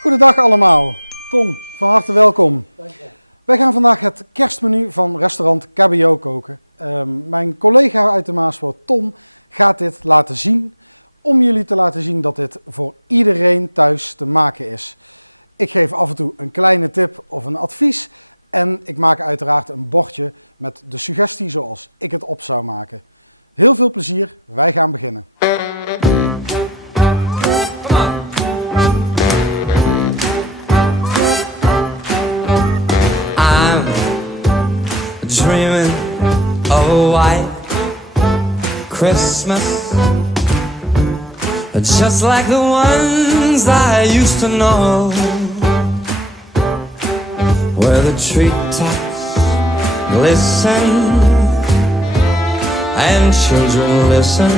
Goedendag allemaal. Ton, van harte welkom. Dank je. Wij gaan vandaag het kerstmenu van restaurant Cabillaud koken. Mijn collega uit de Maaspoort, Tom, gaat dit laten zien om jullie te laten zien dat dit voor iedereen thuis te maken is. Ik geef af en toe een kleine tip of een advies en ik maak uiteraard een bordje met de suggestie zoals ik het op zou maken. Heel veel plezier, wij gaan beginnen. Dreaming of a white Christmas, just like the ones I used to know, where the treetops glisten and children listen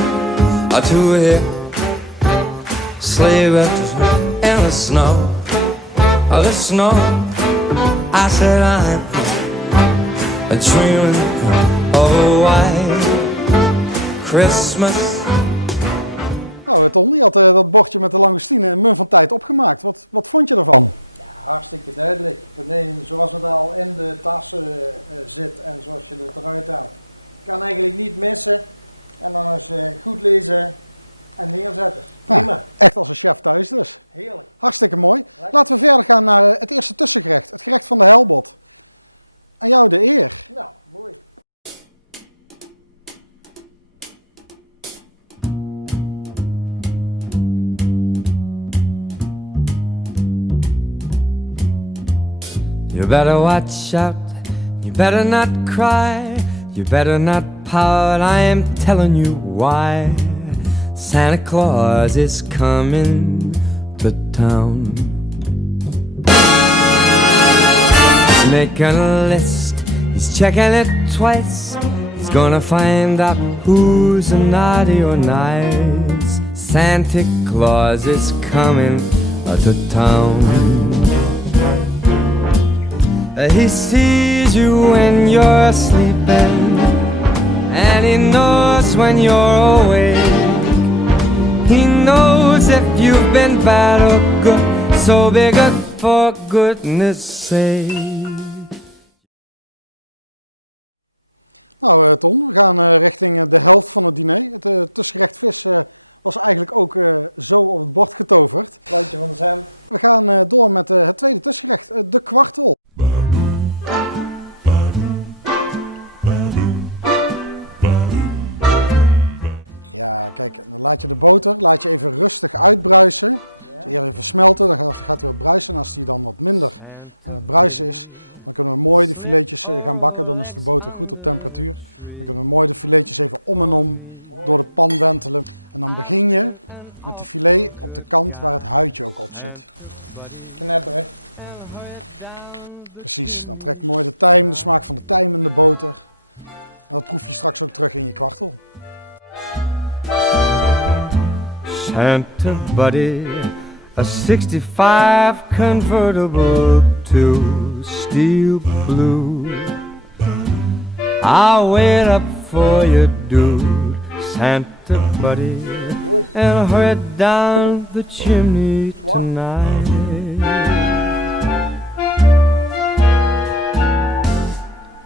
to hear sleigh bells in the snow. The snow, I said I'm dreaming of a white Christmas. Nou Ton, je had dat bordje met de langoustine in mum van tijd opgemaakt. Wat vond je ervan? Ja, hartstikke duidelijk. Zoals het al in de tassen zit en zoals je het eruit haalt. Kan eigenlijk niet missen. En dan als je goed lezen en neerzetten. Prima. Ja, echt als een chef thuis dus. Heerlijk. Hartstikke mooi. Laten we verder gaan naar het eerste tussengerecht. Het gerecht van de helbot. Aan jou de eer. Nou, mooi. You better watch out, you better not cry, you better not pout, I am telling you why. Santa Claus is coming to town. He's making a list, he's checking it twice, he's gonna find out who's naughty or nice. Santa Claus is coming to town. He sees you when you're sleeping, and he knows when you're awake. He knows if you've been bad or good, so be good for goodness sake. Nou Ton, we gaan richting de helft van het diner. Het tussengerecht vis was eigenlijk ook zo op het bord getoverd. Fluitje van de zand. We gaan door met het tweede tussengerecht, de kwartel. Ja, kijk, dan laat je de boter even rustig uitbruisen. Ja. Eerst even smelten, dan gaat hij wat bruisen. En als die dan wat minder aan het bruisen is, dan kunnen we mooi de filetjes gaan bakken. Dan is de boter goed op temperatuur. Dan kunnen we mooi de filetjes even om en om door de pan wentelen. En dan begin je met de filet op de kant waar het huidje ook op zit. Knetteren. Precies, dan trekt mooi de tijm, de smaak van de tijm in de boter. En dat proef je straks ook terug in je kwartel. Santa buddy, a 65 convertible to steel blue. I'll wait up for you, dude, Santa buddy, and hurry down the chimney tonight.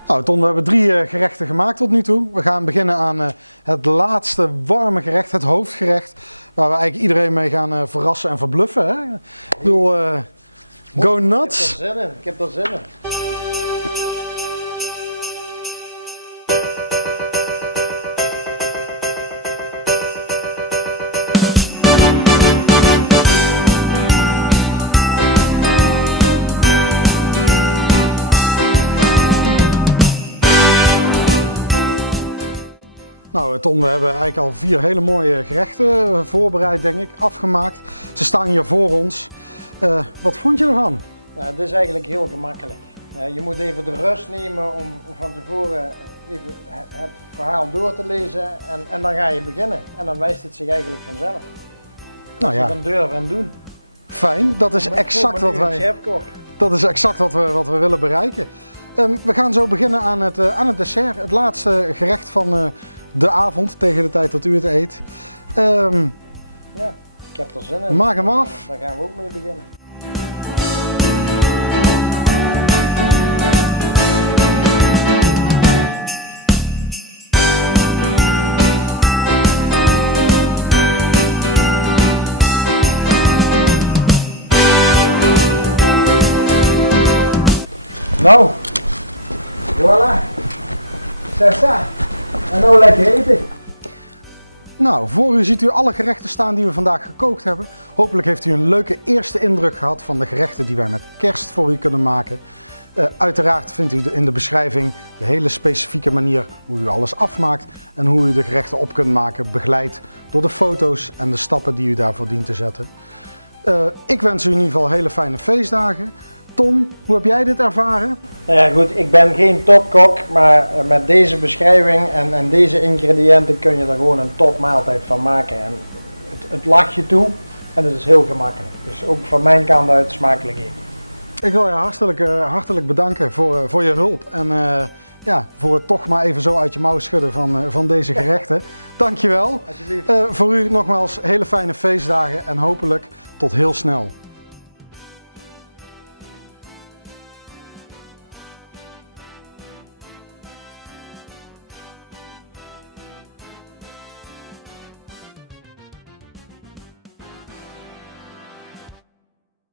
Nou Ton, we hebben 3 gerechten gemaakt tot nu toe. We gaan beginnen aan het laatste warme gerecht, het hoofdgerecht. Waar we eigenlijk iedereen mee gaan verrassen en verbluffen. Hè? Ik bedoel, go nuts. Ik heb er zin in. Nou Ton, we hebben eigenlijk al 4 hele mooie gerechten voorbereid, denk ik, afgemaakt. Ze staan hier voor ons. Wat vond je ervan? Nou, het is eigenlijk heel gemakkelijk. Je moet even de rust nemen om van tevoren even het verhaal door te lezen en dan ga je beginnen. En dan wijst het zich eigenlijk vanzelf. Nou ja. Je dan durven en doen. Fijn, dat is exact wat wij... Chef-kok. Dat is exact wat we willen bereiken. We gaan zo beginnen aan het dessert, het laatste gerecht van de avond, tegen de tijd dat u het eet. Ja, ik heb er zin in. Maak hem af. Daar gaan we ook mee beginnen. Nou, voilà. Sessa. En nou lekker eten. Nou, voor u ziet u alle gerechten staan die we vandaag gekookt hebben. Hopelijk heeft u een leuke eerste indruk gehad van de gerechten die wij met kerst voor u kunnen maken. Uiteraard vindt u in de beschrijving de hele specifieke manier hoe u alles afmaakt en hoe u de gerechten op kunt maken, begeleid door de foto's en de stappen die u daarvoor dient te zetten. Ik wens u in ieder geval hele fijne feestdagen. Tom, hoe heb jij dit ervaren? Nou ja goed, ik ben geen topkok, maar met deze beschrijving en deze ingrediënten kun je er gewoon een topmaaltijd van maken. En het lacht je toe en het is heel gemakkelijk. Dus ook van mijn kant uit smakelijk eten. Ik wil je hartelijk bedanken voor je hulp en ja, voor het toch maar even zo uit je mouw schudden van deze gerechten. Dankjewel. Alsjeblieft. Voor u nogmaals hele fijne feestdagen en hopelijk tot heel snel.